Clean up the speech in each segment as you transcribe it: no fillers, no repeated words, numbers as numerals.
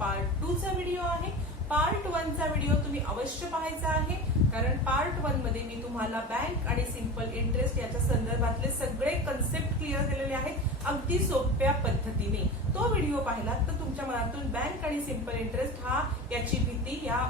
Part 2 चा video आहे। Part 1 चा व्हिडिओ तुम्ही अवश्य पाहायचा आहे, कारण पार्ट 1 मध्ये मी तुम्हाला बँक आणि सिंपल इंटरेस्ट याच्या संदर्भातले सगळे कन्सेप्ट क्लिअर केलेले आहेत अगदी सोप्या पद्धतीने। तो व्हिडिओ पाहिला तर तुमच्या मनातून बँक आणि सिंपल इंटरेस्ट याची भीती, या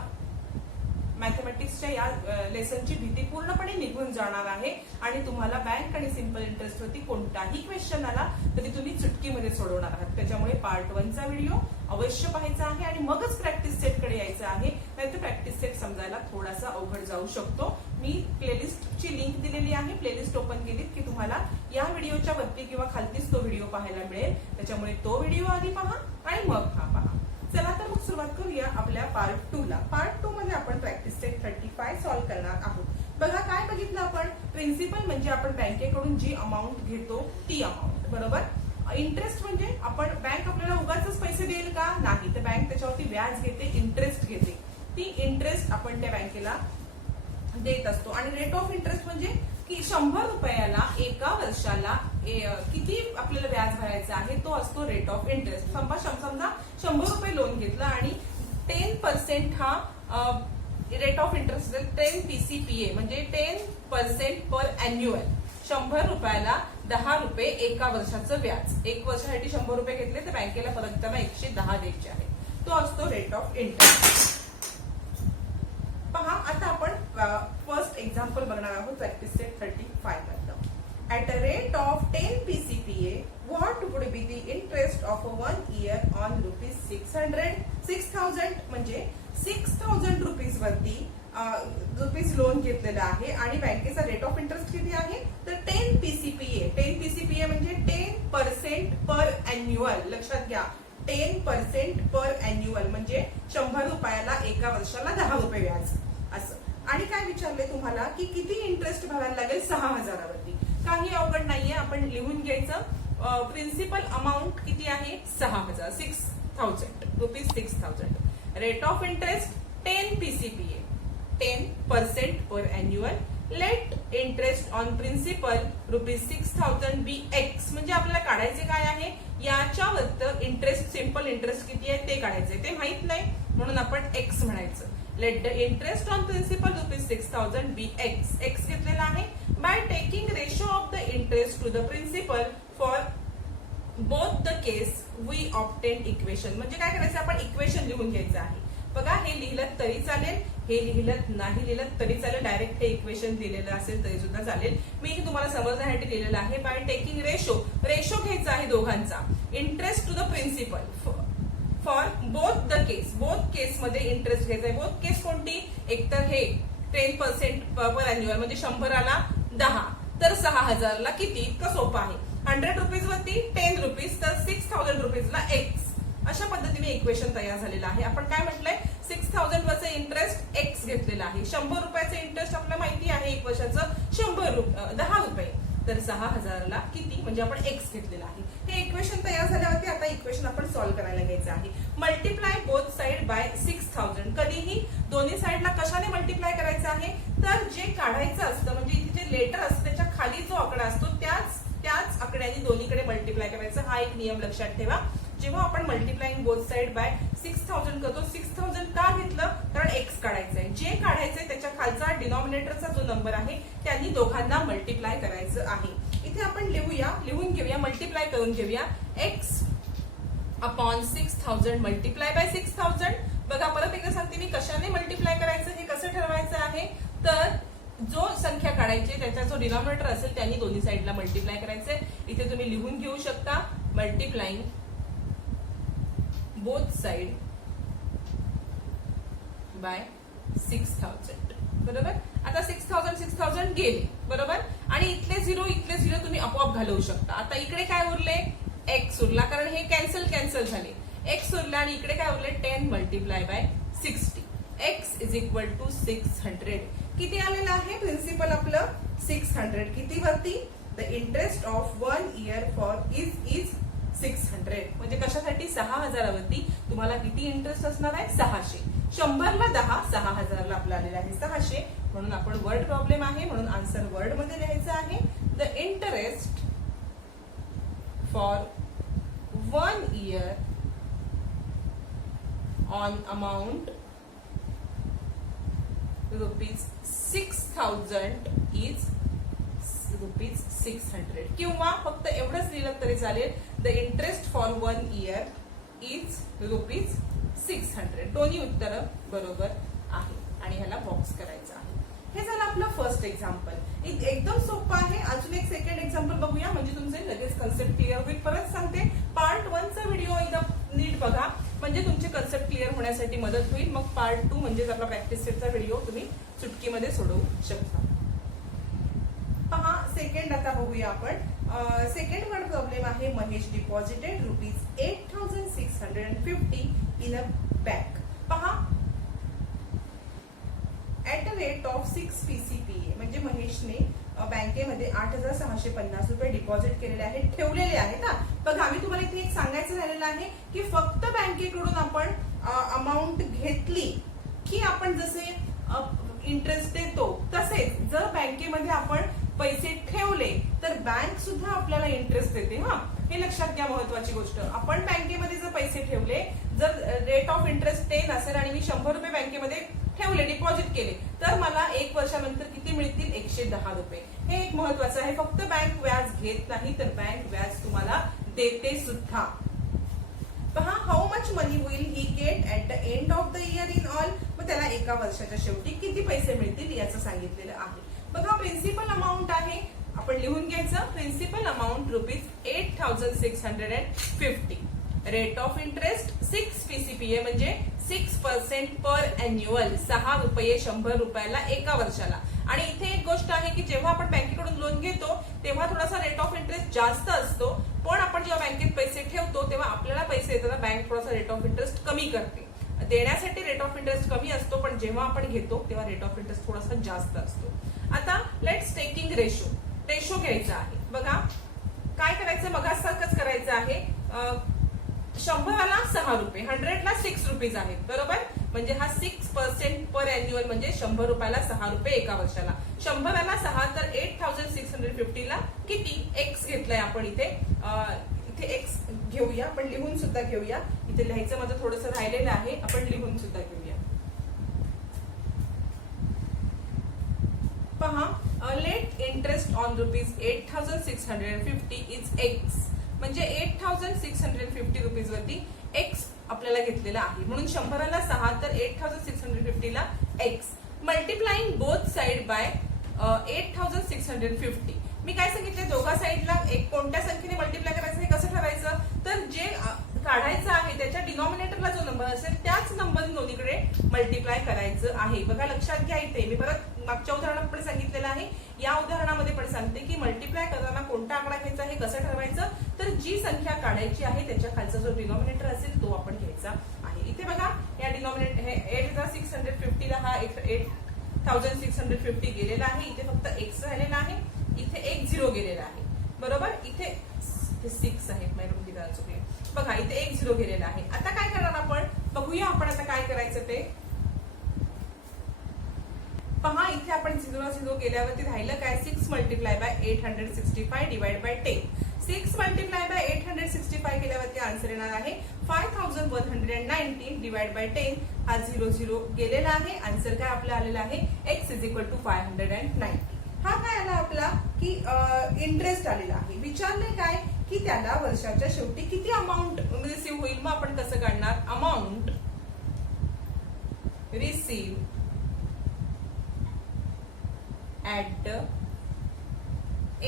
मॅथमॅटिक्सच्या या लेसनची भीती पूर्णपणे निघून जाणार आहे आणि तुम्हाला बँक आणि सिंपल इंटरेस्ट वरती कोणताही क्वेश्चन आला तरी तुम्ही चुटकीमध्ये सोडवणार आहात। त्याच्यामुळे पार्ट 1 चा व्हिडिओ अवश्य पाहायचा आहे आणि मगच प्रॅक्टिस सेट कडे यायचं आहे, नाहीतर प्रॅक्टिस सेट समजायला थोडासा अवघड जाऊ शकतो। मी प्लेलिस्टची लिंक दिलेली आहे, प्लेलिस्ट ओपन केलीत की तुम्हाला या व्हिडिओच्या वरती किंवा खालतीच तो व्हिडिओ पाहायला मिळेल। त्याच्यामुळे तो व्हिडिओ आधी पहा आणि मग हा पहा। चला तर मग सुरुवात करूया आपल्या पार्ट 2 ला। पार्ट 2 मध्ये आपण प्रॅक्टिस सेट 35 सॉल्व्ह करणार आहोत। बघा काय बघितलं आपण, प्रिन्सिपल म्हणजे आपण बँकेकडून जी अमाऊंट घेतो ती अमाऊंट, बरोबर। इंटरेस्ट म्हणजे आपण बँक आपल्याला उगाचच पैसे देईल का, नाही, तर बँक त्याच्यावरती व्याज घेते, इंटरेस्ट घेते, ती इंटरेस्ट आपण त्या बँकेला देत असतो। आणि रेट ऑफ इंटरेस्ट म्हणजे की 100 रुपयाला एका वर्षाला किती आपल्याला व्याज भरायचं आहे तो असतो रेट ऑफ इंटरेस्ट। समजा 100 रुपये लोन घेतलं आणि 10% हा रेट ऑफ इंटरेस्ट 10 PCPA म्हणजे 10% पर अॅन्युअल। 100 रुपयाला 10 रुपये एका वर्षाचं व्याज, एक वर्षासाठी 100 रुपये घेतले तर बँकेला परत त्यांना 110 द्यायचे आहे, तो असतो रेट ऑफ इंटरेस्ट। पहा आता आपण फर्स्ट एक्झाम्पल बघणार आहोत प्रॅक्टिस सेट 35 मधलं। At a rate of 10 PCPA, what would be the interest of 1 year on ₹600,000 म्हणजे 6,000 रुपीज वरती रुपीज लोन घेतलेलं आहे आणि बँकेचा रेट ऑफ इंटरेस्ट किती आहे तर 10 PCPA। 10 PCPA म्हणजे 10% पर अॅन्युअल, लक्षात घ्या 10% पर अॅन्युअल म्हणजे 100 रुपयाला एका वर्षाला 10 रुपये व्याज असं। आणि काय विचारले तुम्हाला की किती इंटरेस्ट भरायला लागेल 6,000 वरती। काही अवघड नाहीये, आपण लिहून घ्यायचं। प्रिन्सिपल अमाऊंट किती आहे 6,000, 6,000 rupees 6,000। Rate of interest 10 PCPA, 10% per annual. Let interest on principal rupees 6,000 be x, म्हणजे आपल्याला काढायचे काय आहे याच्यावर इंटरेस्ट, सिंपल इंटरेस्ट किती आहे ते काढायचे, ते माहित नाही म्हणून आपण एक्स म्हणायचं। Let the interest on principal rupees 6,000 be x, x घेतलेला आहे। By taking ratio of the interest to the principal for both the case we obtain equation, म्हणजे काय करायचं आपण इक्वेशन लिहून घ्यायचं आहे। बघा हे लिहिलं तरी चालेल, हे लिहिलं नाही लिहिलं तरी चालेल, डायरेक्ट हे इक्वेशन दिलेलं असेल तरी सुद्धा चालेल। मी तुम्हाला समजण्यासाठी लिहिलेलं आहे बाय टेकिंग रेशो, रेशो घ्यायचा आहे दोघांचा, interest to the principal for both the case, both case मध्ये इंटरेस्ट घ्यायचा आहे। बोथ केस कोणती, एकतर हे 10% पर अॅन्युअल म्हणजे 100ला 10 तर 6,000ला किती, इतकं सोपं आहे। 100 रुपीज वरती 10 रुपीज तर 6,000 रुपीजला एक्स, अशा पद्धतीने इक्वेशन तयार झालेलं आहे। आपण काय म्हटलंय 6,000 वरचं इंटरेस्ट एक्स घेतलेलं आहे, 100 रुपयाचं इंटरेस्ट आपल्याला माहिती आहे एक वर्षाचं 10 रुपये तर 6,000ला किती म्हणजे आपण एक्स घेतलेला आहे। हे इक्वेशन तयार झाल्यावरती आता इक्वेशन आपण सॉल्व्ह करायला घ्यायचं आहे। मल्टिप्लाय बोथ साइड बाय 6,000, कधीही दोन्ही साइडला कशाने मल्टिप्लाय करायचं आहे तर जे काढायचं असतं म्हणजे इथे जे लेटर असतं त्याच्या खाली जो आकडा असतो त्याच आकड्याने दोन्हीकडे मल्टिप्लाय करायचं, हा एक नियम लक्षात ठेवा। जेव्हा आपण मल्टिप्लाइंग बोथ साइड बाय 6,000 करतो, 6,000 का घेतलं कारण एक्स काढायचंय, जे काढायचंय त्याच्या खालचा डिनॉमिनेटरचा जो नंबर आहे त्यांनी दोघांना मल्टिप्लाय करायचं आहे। इथे आपण लिहून घेऊया, मल्टिप्लाय करून घेऊया एक्स अपॉन 6,000 मल्टिप्लाय बाय 6,000। बघा परत एकदा सांगते मी कशाने मल्टिप्लाय करायचं हे कसं ठरवायचं आहे तर जो संख्या काढायची त्याचा जो डिनॉमिनेटर असेल त्यांनी दोन्ही साइडला मल्टिप्लाय करायचंय। इथे तुम्ही लिहून घेऊ शकता मल्टिप्लाइंग बोथ साइड बाय 6,000, बरोबर। आता 6,000 गेले, बरोबर, आणि इथले झिरो तुम्ही आपोआप घालवू शकता। आता इकडे काय उरले एक्स उरला, कारण हे कॅन्सल झाले, एक्स उरला आणि इकडे काय उरले 10 multiply by 60, x is equal to 600। किती आलेलं आहे प्रिन्सिपल आपलं 600, किती वरती the interest of 1 year for is 600, म्हणजे कशासाठी 6,000 वरती तुम्हाला किती इंटरेस्ट असणार आहे 600। 100ला 10, 6,000ला आपला आलेला आहे 600, म्हणून आपण वर्ड प्रॉब्लेम आहे म्हणून आन्सर वर्ड मध्ये लिहायचं आहे। The interest for 1 year on amount ₹6,000 is ₹600 किंवा फक्त एवढंच लिहिलं तरी चालेल. The interest for 1 year is ₹600. दोन्ही उत्तर बरोबर आहे आणि ह्याला बॉक्स करायचं आहे. हे झालं आपलं फर्स्ट एक्झाम्पल. एकदम सोपं आहे. अजून एक सेकंड एक्झाम्पल बघूया म्हणजे तुमचे लगेच कन्सेप्ट क्लिअर होईल. परत सांगते, पार्ट 1चा व्हिडिओ एकदा नीट बघा म्हणजे तुमचे कन्सेप्ट क्लिअर होण्यासाठी मदत होईल. मग पार्ट 2 म्हणजेच आपला प्रॅक्टिस सेटचा व्हिडिओ तुम्ही चुटकीमध्ये सोडवू शकता. पहा सेकंड आता बघूया आपण. सेकंड वन प्रॉब्लेम आहे. Mahesh deposited ₹8,650 in a bank. पहा at a rate of 6 PCPA म्हणजे महेशने बँकेमध्ये ₹8,650 डिपॉझिट केलेले आहेत, ठेवलेले आहेत. बघा मी तुम्हाला इथे एक सांगायचं राहिलेलं आहे की फक्त बँकेकडून आपण अमाऊंट घेतली की आपण जसे इंटरेस्ट देतो तसेच जर बँकेमध्ये आपण पैसे ठेवले तर बँक सुद्धा आपल्याला इंटरेस्ट देते. हे लक्षात घ्या, महत्वाची गोष्ट. आपण बँकेमध्ये जर पैसे ठेवले, जर रेट ऑफ इंटरेस्ट 10 असेल आणि मी ₹100 बँकेमध्ये ठेवले, डिपॉझिट केले, तर मला 1 वर्षानंतर किती मिळतील? ₹110. हे एक महत्वाचं आहे. फक्त बँक व्याज घेत नाही तर बँक व्याज तुम्हाला देते सुद्धा. पहा how much money will he get at the end of the year in all. मग त्याला एका वर्षाच्या शेवटी किती पैसे मिळतील याचं सांगितलेलं आहे. बघा प्रिन्सिपल अमाऊंट आहे, आपण लिहून घ्यायचं. Principal amount ₹8,650. Rate of interest 6 PCPA म्हणजे 6% पर अॅन्युअल. ₹6 100 एका वर्षाला. आणि इथे एक गोष्ट आहे की जेव्हा आपण बँकेकडून लोन घेतो तेव्हा थोडासा रेट ऑफ इंटरेस्ट जास्त असतो, पण आपण जेव्हा बँकेत पैसे ठेवतो तेव्हा आपल्याला पैसे देताना बँक थोडासा रेट ऑफ इंटरेस्ट कमी करते. देण्यासाठी रेट ऑफ इंटरेस्ट कमी असतो, पण जेव्हा आपण घेतो तेव्हा रेट ऑफ इंटरेस्ट थोडासा जास्त असतो. आता लेट्स टेकिंग रेशो. रेशो घ्यायचा आहे. बघा काय करायचं, मगासारखंच करायचं आहे. 100ला ₹6, 100ला ₹6 आहेत, बरोबर. म्हणजे हा 6% पर अॅन्युअल म्हणजे ₹100ला ₹6 एका वर्षाला. 100ला 6 तर 8,650ला किती? एक्स घेतलाय आपण इथे. इथे एक्स घेऊया, आपण लिहून सुद्धा घेऊया. इथे लिहायचं माझं थोडंसं राहिलेलं आहे, आपण लिहून सुद्धा घेऊया. पहा let interest on ₹8,650 is x. म्हणजे ₹8,650 वरती एक्स आपल्याला घेतलेला आहे. म्हणून 100ला 6 तर 8,650ला x. Multiplying both side by 8,650. मी काय सांगितलं, दोघा साइडला एक कोणत्या संख्येने मल्टिप्लाय करायचं हे कसं ठरायचं, तर जे काढायचं आहे त्याच्या डिनॉमिनेटरला जो नंबर असेल त्याच नंबरने दोन्हीकडे मल्टिप्लाय करायचं आहे. बघा लक्षात घ्या, इथे मी परत मागच्या उदाहरणात पण सांगितलेलं आहे, या उदाहरणामध्ये पण सांगते की मल्टिप्लाय करताना कोणता आकडा घ्यायचा हे कसं ठरवायचं, तर जी संख्या काढायची आहे त्याच्या खालचा जो डिनॉमिनेटर असेल तो आपण घ्यायचा आहे. इथे बघा या डिनॉमिनेटर हे 8,650ला हा 8,650 गेलेला आहे. इथे फक्त एक्स राहिलेला आहे, इथे एक 0 गेलेला आहे, बरोबर. इथे 6 आहे, मैत्री चुकले. बघा इथे एक 0 गेलेला आहे. आता काय करणार आपण बघूया. आपण आता काय करायचं ते पहा. इथे आपण 0 गेल्यावरती राहिलं काय, 6 multiply bye 865 divide by 10. 6 multiply bye 865 केल्यावरती आन्सर येणार आहे 5119 डिवाइड बाय 10. हा 0 गेलेला आहे. आन्सर काय आपला आलेला आहे x इज इक्वल टू 590. हा काय आला आपला की इंटरेस्ट आलेला आहे. विचारले काय की त्याला वर्षाच्या शेवटी किती अमाऊंट रिसीव्ह होईल. मग आपण कसं काढणार, amount receive at the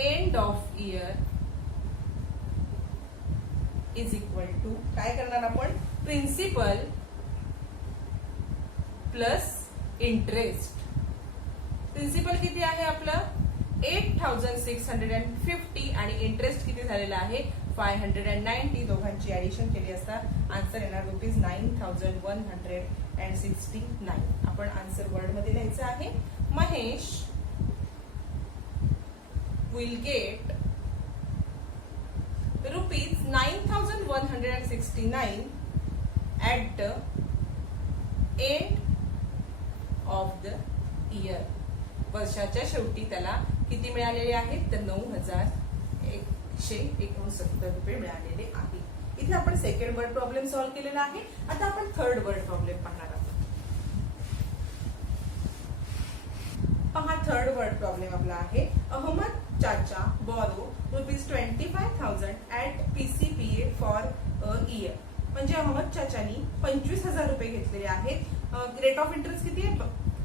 end of year is equal to काय करणार आपण, प्रिन्सिपल प्लस इंटरेस्ट. प्रिन्सिपल किती आहे आपलं 8,650 आणि इंटरेस्ट किती झालेला आहे 590. दोघांची ऍडिशन केली असता आन्सर येणार ₹9,169. आपण आन्सर वर्ड मध्ये लिहायचं आहे. Mahesh will get ₹9,169 at the end of the year. वर्षाच्या शेवटी त्याला किती मिळालेले आहेत तर ₹9,169 मिळालेले आहे. इथे आपण सेकंड वर्ड प्रॉब्लेम सॉल्व्ह केलेला आहे. आता आपण थर्ड वर्ड प्रॉब्लेम पाहणार आहोत. पहा थर्ड वर्ड प्रॉब्लेम आपला आहे. Ahmad chacha borrow ₹25,000 at PCPA for a year. म्हणजे अहमद चाचानी 25,000 रुपये घेतलेले आहेत. रेट ऑफ इंटरेस्ट किती आहे?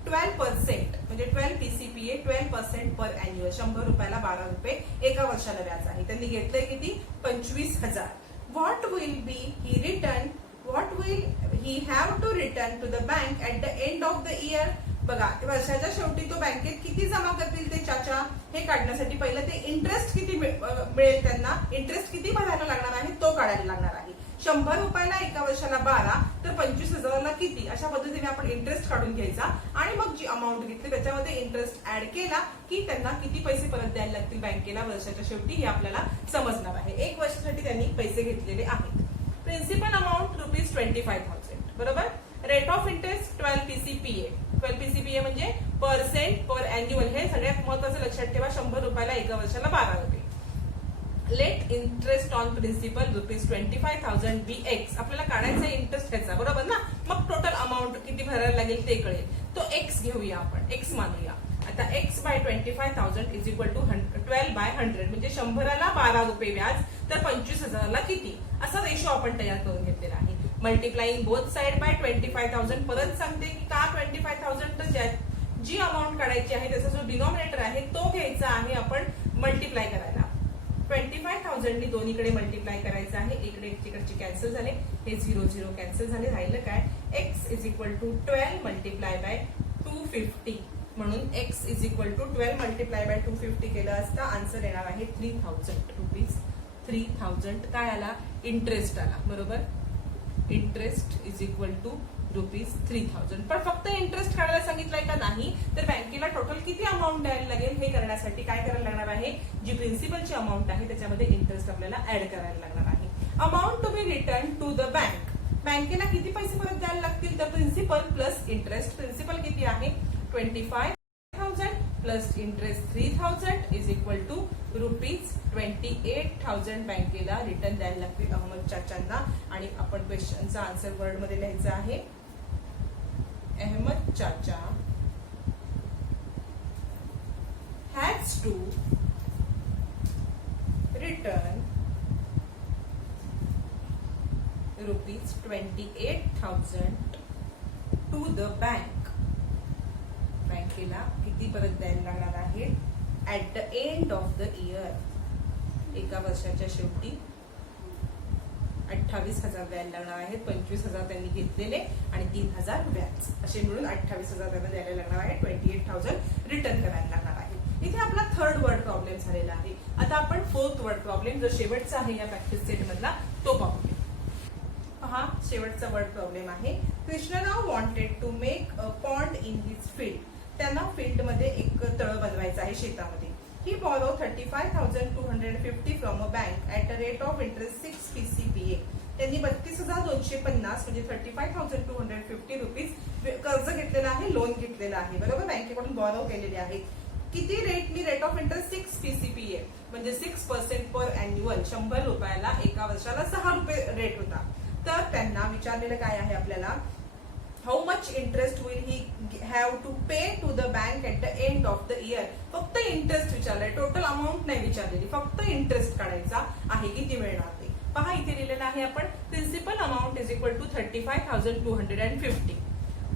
12%. म्हणजे 12 PCPA 12% पर अॅन्युअल. 100 रुपयाला 12 रुपये एका वर्षाला व्याज आहे. त्यांनी घेतलंय किती? 25,000. What will be he return? What will he have to return to the bank at the end of the year? बघा वर्षाच्या शेवटी तो बँकेत किती जमा करतील ते चाचा, हे काढण्यासाठी पहिलं ते इंटरेस्ट किती मिळेल त्यांना, इंटरेस्ट किती भरायला लागणार आहे तो काढायला लागणार आहे. 100 रुपयाला एका वर्षाला 12 तर 25,000ला किती, अशा पद्धतीने आपण इंटरेस्ट काढून घ्यायचा आणि मग जी अमाऊंट घेतली त्याच्यामध्ये इंटरेस्ट ऍड केला की त्यांना किती पैसे परत द्यायला लागतील बँकेला वर्षाच्या शेवटी हे आपल्याला समजणार आहे. एक वर्षासाठी त्यांनी पैसे घेतलेले आहेत. प्रिन्सिपल अमाऊंट ₹25,000 बरोबर. Rate of interest 12 PCPA. 12 PCPA म्हणजे पर्सेंट पर अॅन्युअल. हे सगळ्यात महत्वाचं लक्षात ठेवा. 100 रुपयाला एका वर्षाला 12 रुपये. Let interest on principal ₹25,000 be x. आपल्याला काढायचा इंटरेस्ट ह्याचा बरोबर ना. मग टोटल अमाऊंट किती भरायला लागेल ते कळेल. तो एक्स घेऊया आपण, एक्स मानूया. आता x by 25,000 is equal to 12 by 100 म्हणजे 100ला 12 रुपये व्याज तर 25,000ला किती, असा रेशो आपण तयार करून घेतलेला आहे. Multiplying both side bye 25,000. परत सांगते की का 25,000 तर जी अमाऊंट काढायची आहे त्याचा जो डिनॉमिनेटर आहे तो घ्यायचा आहे आपण मल्टिप्लाय करायला. 25,000 नी दोन्हीकडे मल्टिप्लाय करायचं आहे. इकडे तिकडचे कॅन्सल झाले, हे 0 कॅन्सल झाले. राहिलं काय? X is equal to 12 multiply by 250. म्हणून x is equal to 12 multiply by 250 केलं असता आन्सर येणार आहे 3,000 रुपीज. 3,000 काय आला? इंटरेस्ट आला बरोबर. Interest is equal to ₹3,000. पण फक्त इंटरेस्ट काढायला सांगितलंय का? नाही. तर बँकेला टोटल किती अमाऊंट द्यायला लागेल हे करण्यासाठी काय करायला लागणार आहे? जी प्रिन्सिपलची अमाऊंट आहे त्याच्यामध्ये इंटरेस्ट आपल्याला ऍड करायला लागणार आहे. Amount to be return to the bank. बँकेला किती पैसे परत द्यायला लागतील? तर प्रिन्सिपल प्लस इंटरेस्ट. प्रिन्सिपल किती आहे? 25,000 plus interest 3,000 is equal to ₹28,000 बँकेला रिटर्न द्यायला लागतील अहमद चाचांना. आणि आपण क्वेश्चनचा आन्सर वर्ड मध्ये लिहायचा आहे. Ahmad chacha has to return ₹28,000 to the bank. बँकेला किती परत द्यायला लागणार आहे? At the end of the year. एका वर्षाच्या शेवटी 28,000 द्यायला लागणार आहेत. 25,000 त्यांनी घेतलेले आणि 3,000 व्याज, असे मिळून 28,000 त्यांना द्यायला लागणार आहे. 28,000 रिटर्न करायला लागणार आहे. इथे आपला थर्ड वर्ड प्रॉब्लेम झालेला आहे. आता आपण फोर्थ वर्ड प्रॉब्लेम जो शेवटचा आहे या प्रॅक्टिस सेट मधला तो पाहूया. पहा शेवटचा वर्ड प्रॉब्लेम आहे. Krishnarao wanted to make a pond in his field. त्यांना फील्ड मध्ये एक तळ बनवायचा आहे शेतामध्ये. He borrow 35,250 from a bank at a rate of interest 6 PCPA. त्यांनी 32,250 म्हणजे 35,250 रुपीज कर्ज घेतलेलं आहे, लोन घेतलेलं आहे बरोबर. बँकेकडून बॉरो केलेले आहे. किती रेटनी? रेट ऑफ इंटरेस्ट 6 PCPA म्हणजे 6% पर अॅन्युअल. 100 रुपयाला एका वर्षाला 6 रुपये रेट होता. तर त्यांना विचारलेलं काय आहे आपल्याला? How much interest will he have to pay to the bank at the end of the year. फक्त इंटरेस्ट विचारलंय, टोटल अमाऊंट नाही विचारलेली, फक्त इंटरेस्ट काढायचा आहे. किती मिळणार ते पहा. इथे लिहिलेलं आहे आपण. Principal amount is equal to 35,250.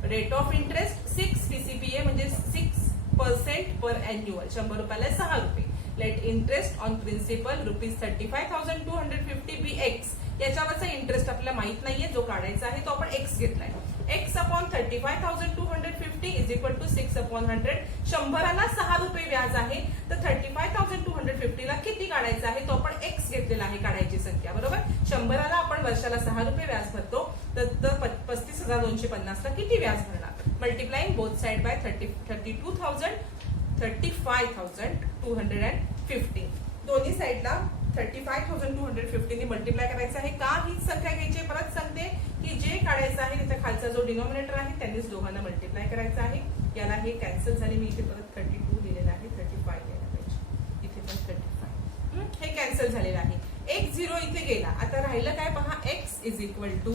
Rate of interest 6 PCPA म्हणजे 6% पर अॅन्युअल. 100 रुपयाला 6 रुपये. Let interest on principal ₹35,250 be x. याच्यावरचा इंटरेस्ट आपल्याला माहित नाहीये, जो काढायचा आहे तो आपण एक्स घेतलाय. X upon 35,250 is equal to 6/100. 100ला 6 रुपये व्याज आहे. तर 35,250 ला किती काढायचं आहे तो आपण एक्स घेतलेला आहे काढायची संख्या बरोबर. 100ला आपण वर्षाला 6 रुपये व्याज भरतो तर 35,250 ला किती व्याज भरणार? Multiplying both side bye 35,250. दोन्ही साइडला 35,250 ने मल्टिप्लाय करायचं आहे. का हीच संख्या घ्यायची? परत सांगते की जे काढायचं आहे त्याचा खालचा जो डिनॉमिनेटर आहे त्यांनीच दोघांना मल्टिप्लाय करायचं आहे. याला हे कॅन्सल झाले. मी इथे परत 32 लिहिलेलं आहे, 35 यायला पाहिजे. इथे पण 35 हे कॅन्सल झालेलं आहे. एक 0 इथे गेला. आता राहिलं काय पहा, x is equal to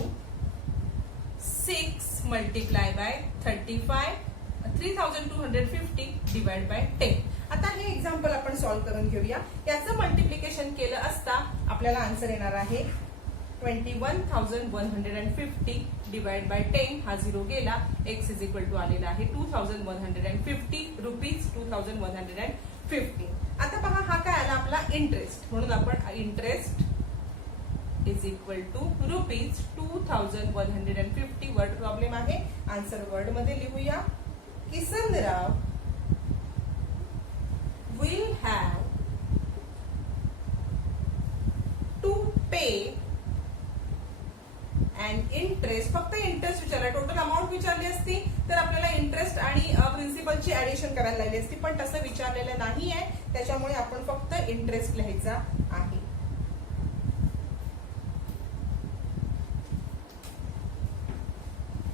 6 multiply by 3250 divide by 10. आता हे एक्झाम्पल आपण सॉल्व्ह करून घेऊया. याचं मल्टिप्लिकेशन केलं असता आपल्याला आन्सर येणार आहे 21,150 डिवाइड बाय 10. हा 0 गेला. x इज इक्वल टू आलेला आहे 2150 रुपीज. 2150. आता पहा हा काय आला आपला इंटरेस्ट, म्हणून आपण interest is equal to rupees 2150. Word problem आहे, आन्सर वर्ड मध्ये लिहूया. Kisanrao will have to pay an interest. फक्त इंटरेस्ट विचारला, टोटल अमाऊंट विचारली असती तर आपल्याला इंटरेस्ट आणि प्रिन्सिपलची ऍडिशन करायला लागली असती, पण तसं विचारलेलं नाही आहे, त्याच्यामुळे आपण फक्त इंटरेस्ट लिहायचा आहे.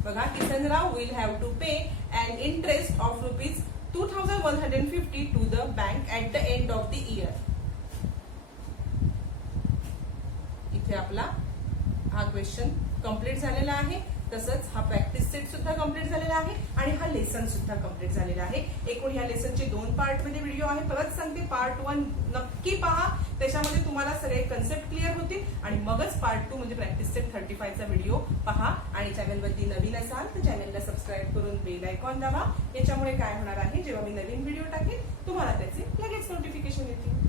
बघा, Kisanrao will have to pay an interest of rupees 2150 to the bank at the end of the year. इथे आपला हा क्वेश्चन कंप्लीट झालेला आहे. तसंच हा प्रॅक्टिस सेट सुद्धा कंप्लीट झालेला आहे आणि हा लेसन सुद्धा कंप्लीट झालेला आहे. एकूण ह्या लेसनचे 2 पार्ट मध्ये व्हिडिओ आहे. परत सांगते, पार्ट 1 नक्की पहा, त्याच्यामध्ये तुम्हाला सगळे कन्सेप्ट क्लिअर होतील आणि मगच पार्ट 2 म्हणजे प्रॅक्टिस सेट 35 चा व्हिडिओ पहा. आणि चॅनलवरती नवीन असाल तर चॅनलला सबस्क्राईब करून बेल आयकॉन दाबा. याच्यामुळे काय होणार आहे, जेव्हा मी नवीन व्हिडिओ टाकेन तुम्हाला त्याचे लगेच नोटिफिकेशन येतील.